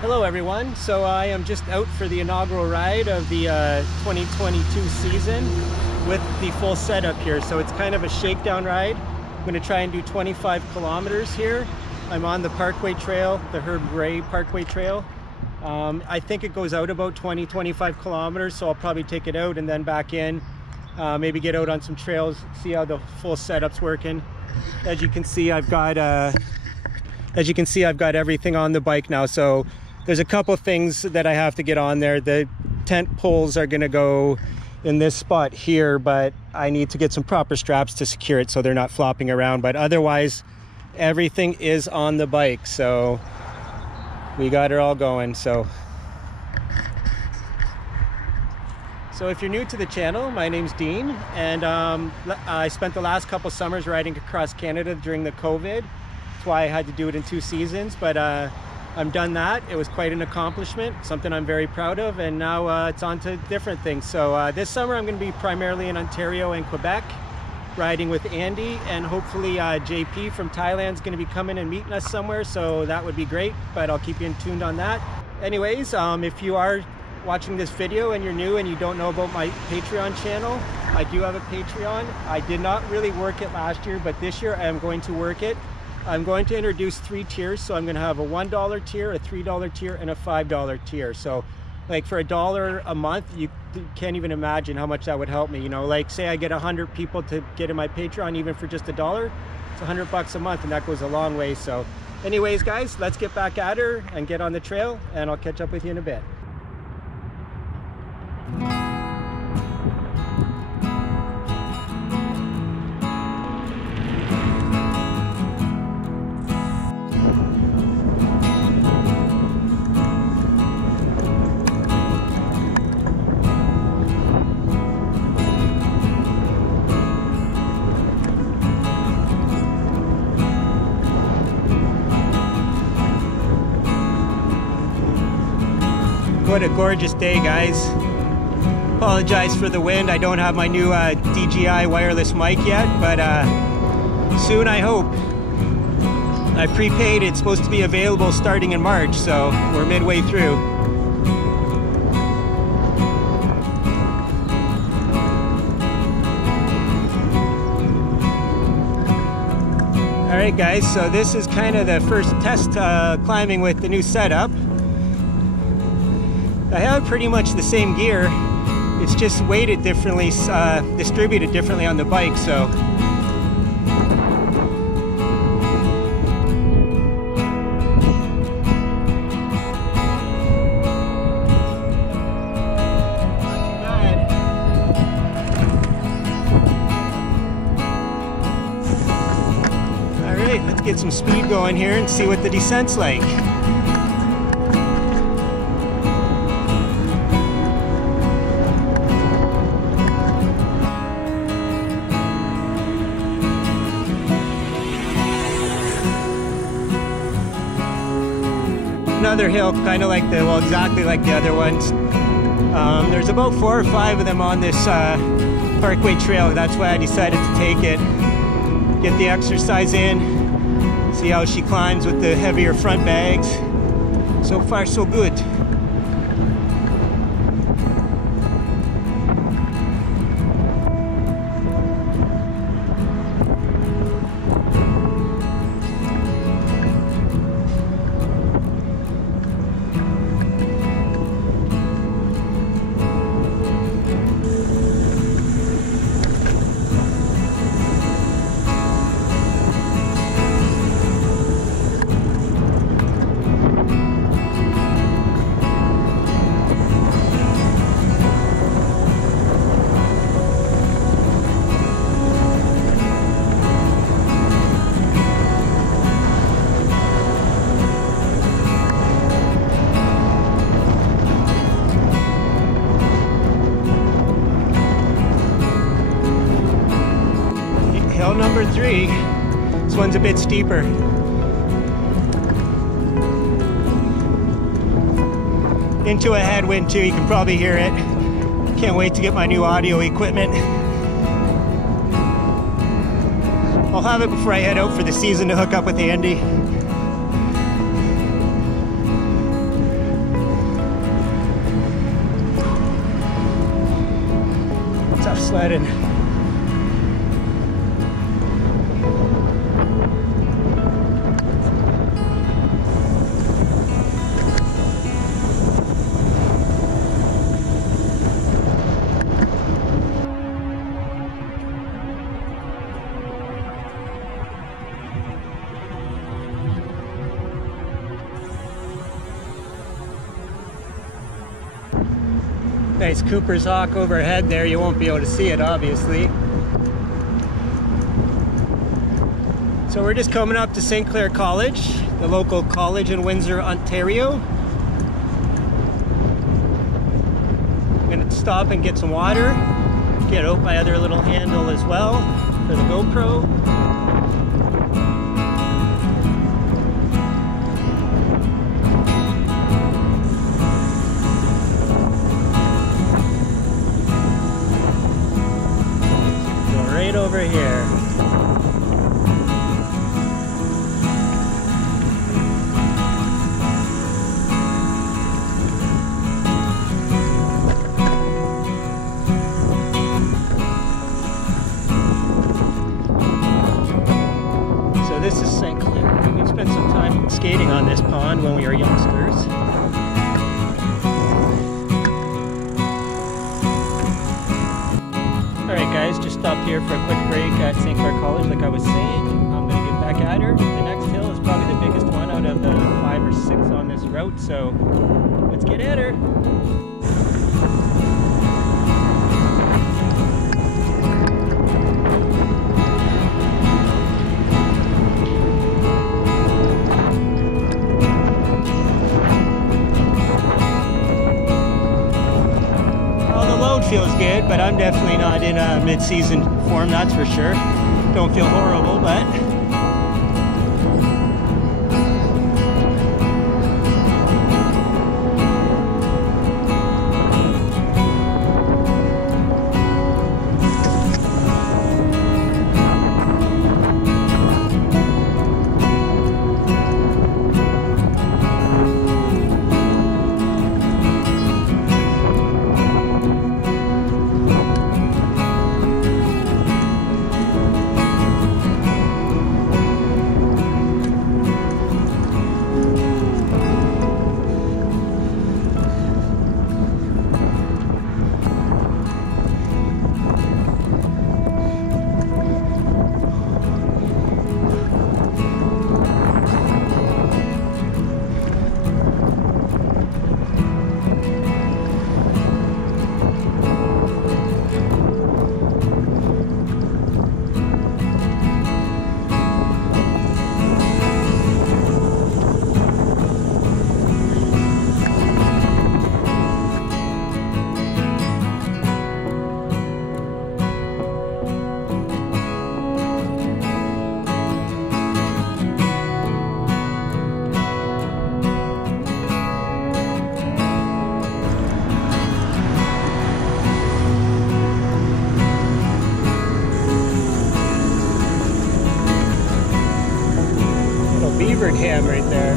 Hello everyone, so I am just out for the inaugural ride of the 2022 season with the full setup here. So it's kind of a shakedown ride. I'm going to try and do 25 kilometers here. I'm on the Parkway Trail, the Herb Gray Parkway Trail. I think it goes out about 20-25 kilometers, so I'll probably take it out and then back in. Maybe get out on some trails, see how the full setup's working. As you can see, I've got everything on the bike now. So there's a couple things that I have to get on there. The tent poles are gonna go in this spot here, but I need to get some proper straps to secure it so they're not flopping around. But otherwise, everything is on the bike. So we got it all going. So if you're new to the channel, my name's Dean, and I spent the last couple summers riding across Canada during the COVID. That's why I had to do it in 2 seasons, but I'm done that. It was quite an accomplishment, something I'm very proud of, and now it's on to different things. So this summer I'm going to be primarily in Ontario and Quebec, riding with Andy, and hopefully JP from Thailand is going to be coming and meeting us somewhere, so that would be great, but I'll keep you tuned on that. Anyways, if you are watching this video and you're new and you don't know about my Patreon channel, I do have a Patreon. I did not really work it last year, but this year I'm going to work it. I'm going to introduce 3 tiers, so I'm going to have a $1 tier, a $3 tier, and a $5 tier. So like for $1 a month, you can't even imagine how much that would help me. You know, like say I get 100 people to get in my Patreon, even for just $1, it's $100 a month, and that goes a long way. So anyways, guys, let's get back at her and get on the trail, and I'll catch up with you in a bit. What a gorgeous day, guys. Apologize for the wind. I don't have my new DJI wireless mic yet, but soon, I hope. I prepaid. It's supposed to be available starting in March, so we're midway through. All right, guys, so this is kind of the first test climbing with the new setup. I have pretty much the same gear. It's just weighted differently, distributed differently on the bike, so. Not too bad. All right, let's get some speed going here and see what the descent's like. Another hill, kind of like the, well, exactly like the other ones. There's about 4 or 5 of them on this Parkway Trail. That's why I decided to take it. Get the exercise in, see how she climbs with the heavier front bags. So far, so good. Hill number 3. This one's a bit steeper. Into a headwind too, you can probably hear it. Can't wait to get my new audio equipment. I'll have it before I head out for the season to hook up with Andy. Tough sledding. Nice Cooper's Hawk overhead there. You won't be able to see it, obviously. So we're just coming up to St. Clair College, the local college in Windsor, Ontario. I'm gonna stop and get some water, get out my other little handle as well for the GoPro. Over here. So this is St. Clair. We spent some time skating on this pond when we were youngsters. Alright guys, just stopped here for a quick break at St. Clair College like I was saying. I'm going to get back at her. The next hill is probably the biggest one out of the 5 or 6 on this route, so let's get at her. Feels good, but I'm definitely not in a mid-season form, that's for sure. Don't feel horrible, but beaver cam right there.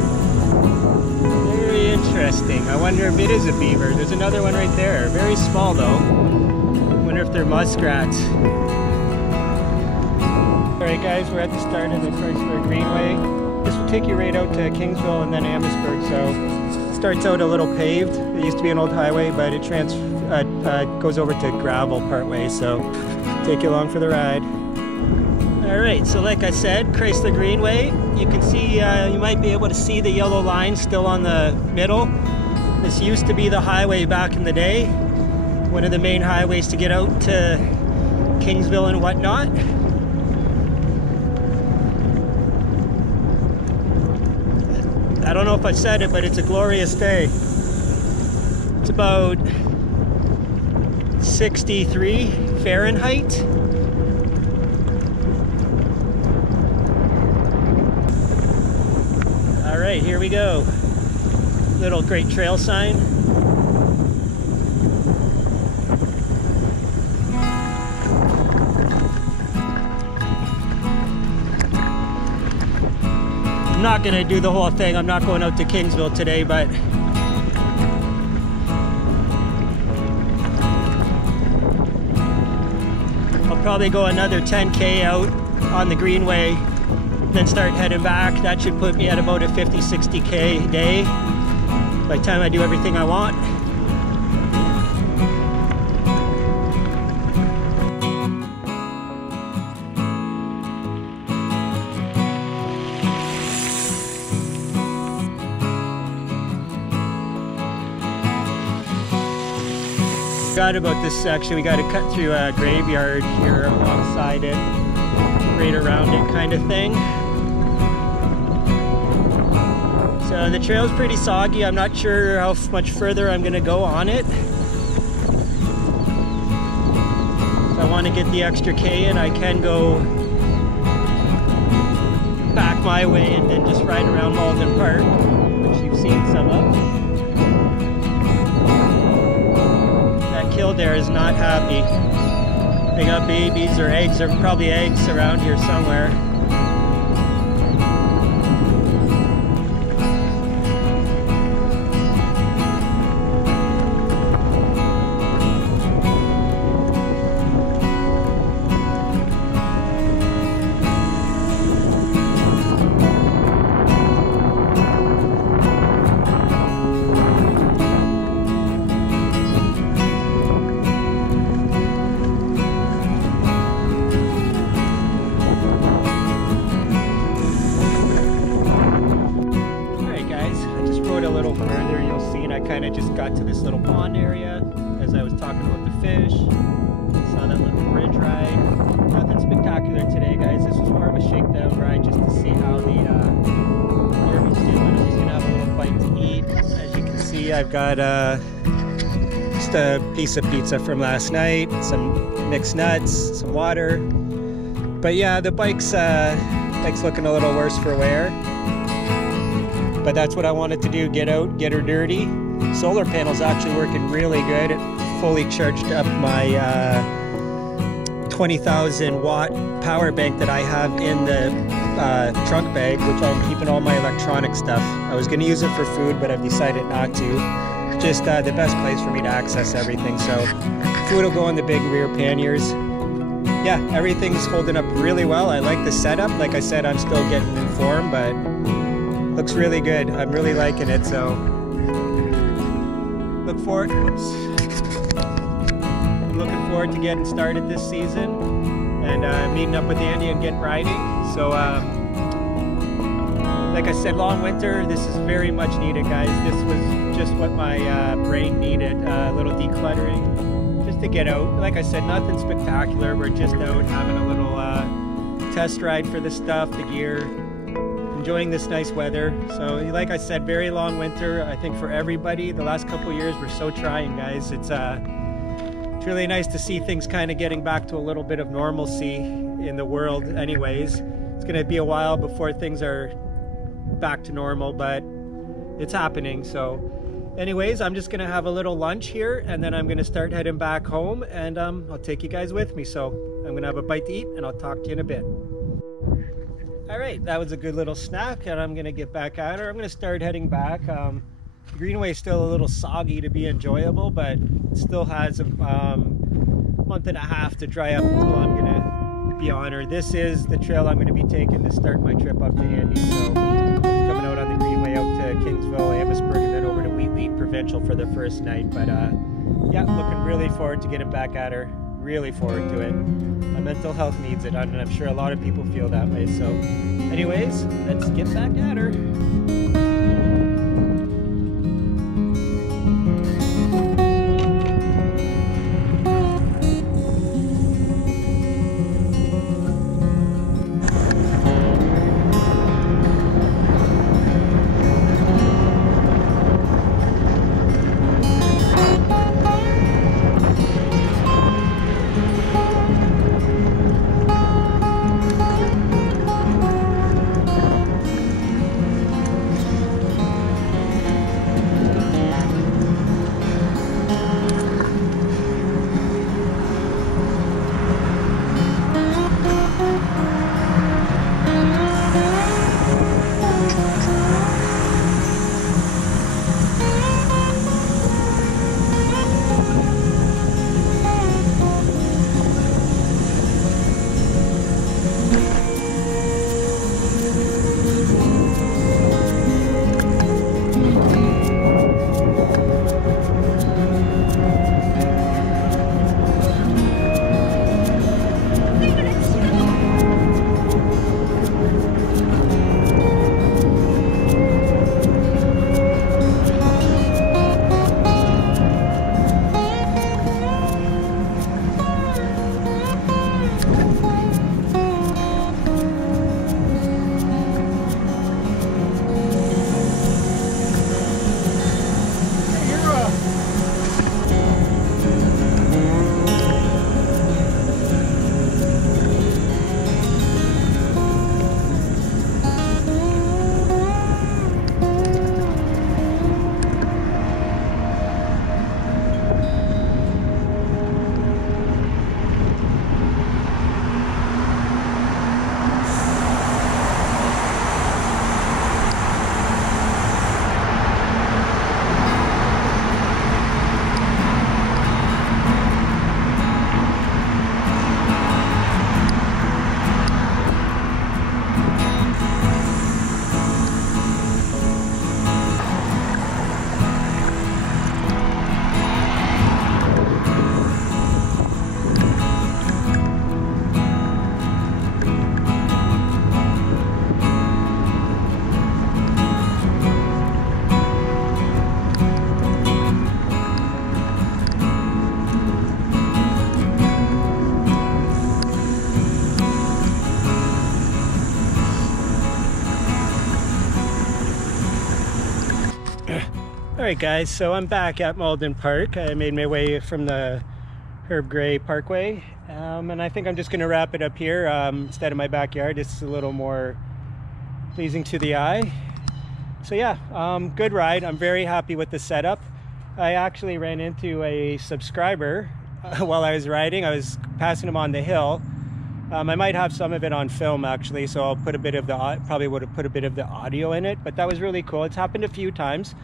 Very interesting. I wonder if it is a beaver. There's another one right there. Very small though. I wonder if they're muskrats. Alright guys, we're at the start of the Chrysler Greenway. This will take you right out to Kingsville and then Amherstburg. So it starts out a little paved. It used to be an old highway, but it goes over to gravel partway. So take you along for the ride. Alright, so like I said, Chrysler Greenway. You can see, you might be able to see the yellow line still on the middle. This used to be the highway back in the day. One of the main highways to get out to Kingsville and whatnot. I don't know if I said it, but it's a glorious day. It's about 63 Fahrenheit. Alright, here we go. Little great trail sign. I'm not gonna do the whole thing. I'm not going out to Kingsville today, but I'll probably go another 10K out on the Greenway, then start heading back. That should put me at about a 50-60K day by the time I do everything I want. Forgot about this section. We got to cut through a graveyard here alongside it, right around it kind of thing. So the trail's pretty soggy. I'm not sure how much further I'm gonna go on it. If I want to get the extra K in, I can go back my way and then just ride around Malden Park, which you've seen some of. There is not happy. They got babies or eggs, or probably eggs around here somewhere. Kind of just got to this little pond area as I was talking about the fish. Saw that little bridge ride. Nothing spectacular today, guys. This was more of a shakedown ride just to see how the Derby's doing. I'm just gonna have a little bite to eat. As you can see, I've got just a piece of pizza from last night, some mixed nuts, some water. But yeah, the bike's looking a little worse for wear. But that's what I wanted to do, get out, get her dirty. Solar panel's actually working really good. It fully charged up my 20,000 watt power bank that I have in the trunk bag, which I'm keeping all my electronic stuff. I was gonna use it for food, but I've decided not to. Just the best place for me to access everything. So food will go in the big rear panniers. Yeah, everything's holding up really well. I like the setup. Like I said, I'm still getting informed, but looks really good. I'm really liking it, so I'm looking forward to getting started this season and meeting up with Andy and getting riding. So like I said, long winter, this is very much needed, guys. This was just what my brain needed, a little decluttering, just to get out. Like I said, nothing spectacular. We're just out having a little test ride for the stuff, the gear, enjoying this nice weather. So like I said, very long winter, I think, for everybody. The last couple of years were so trying, guys. It's really nice to see things kind of getting back to a little bit of normalcy in the world anyways. It's going to be a while before things are back to normal, but it's happening. So anyways, I'm just going to have a little lunch here and then I'm going to start heading back home, and I'll take you guys with me. So I'm going to have a bite to eat and I'll talk to you in a bit. All right, that was a good little snack, and I'm gonna get back at her. I'm gonna start heading back. The Greenway is still a little soggy to be enjoyable, but it still has a month and a half to dry up until I'm gonna be on her. This is the trail I'm gonna be taking to start my trip up to Andy. So I'll be coming out on the Greenway out to Kingsville, Amherstburg, and then over to Wheatley Provincial for the first night. But yeah, looking really forward to getting back at her. Really forward to it. My mental health needs it, and I'm sure a lot of people feel that way. So anyways, let's get back at her. Alright guys, so I'm back at Malden Park. I made my way from the Herb Gray Parkway, and I think I'm just going to wrap it up here instead of my backyard. It's a little more pleasing to the eye. So yeah, good ride. I'm very happy with the setup. I actually ran into a subscriber while I was riding. I was passing him on the hill. I might have some of it on film actually, so I'll put a bit of the, probably would have put a bit of the audio in it, but that was really cool. It's happened a few times,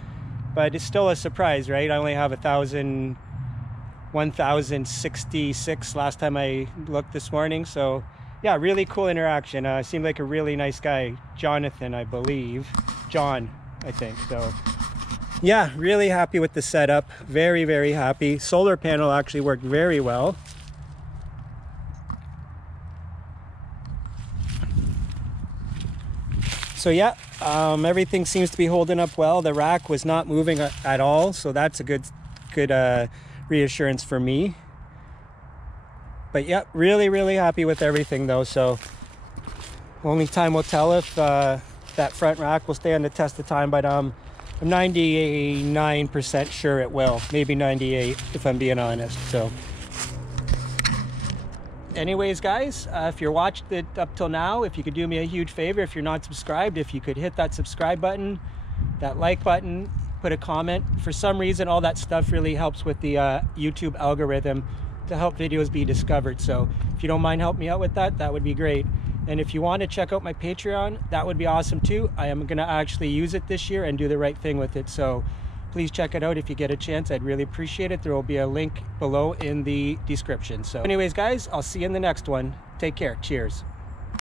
but it's still a surprise, right? I only have 1,066 last time I looked this morning. So yeah, really cool interaction. Seemed like a really nice guy, Jonathan, I believe. John, I think. So yeah, really happy with the setup. Very, very happy. Solar panel actually worked very well. So yeah, everything seems to be holding up well. The rack was not moving at all, so that's a good reassurance for me. But yeah, really, really happy with everything though. So only time will tell if that front rack will stay on the test of time, but I'm 99% sure it will. Maybe 98 if I'm being honest. So anyways guys, if you're watched it up till now, if you could do me a huge favor, if you're not subscribed, if you could hit that subscribe button, that like button, put a comment. For some reason, all that stuff really helps with the YouTube algorithm to help videos be discovered. So if you don't mind helping me out with that, that would be great. And if you want to check out my Patreon, that would be awesome too. I am going to actually use it this year and do the right thing with it. So please check it out if you get a chance. I'd really appreciate it. There will be a link below in the description. So anyways guys, I'll see you in the next one. Take care. Cheers.